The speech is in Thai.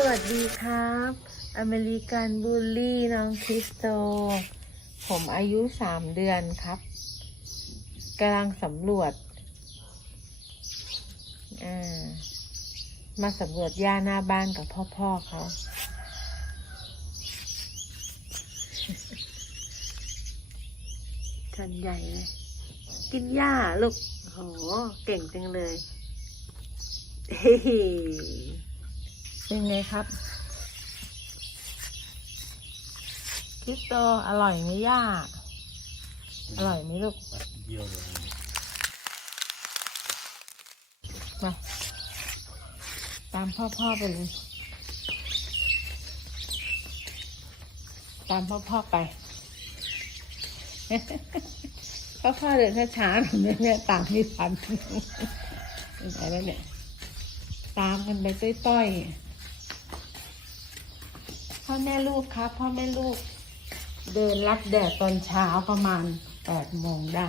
สวัสดีครับ อเมริกันบูลลี่น้องคริสโต ผมอายุสามเดือนครับกำลังสำรวจามาสำรวจหญ้าหน้าบ้านกับพ่อพ่อๆเขาชันใหญ่เลย กินหญ้าลูกโห เก่งจังเลย เฮ้ เป็นไงครับ คิสโตอร่อยไหมย่า อร่อยไหมลูกเยี่ยวเลยมาตามพ่อพ่อไปเลย ตามพ่อพ่อไปพ่อพ่อเดินช้าๆหน่อยเนี่ยตามไม่ทันไปแล้วเนี่ย ตามกันไปต้อยๆ พ่อแม่ลูกครับพ่อแม่ลูกเดินรับแดดตอนเช้าประมาณแปดโมงได้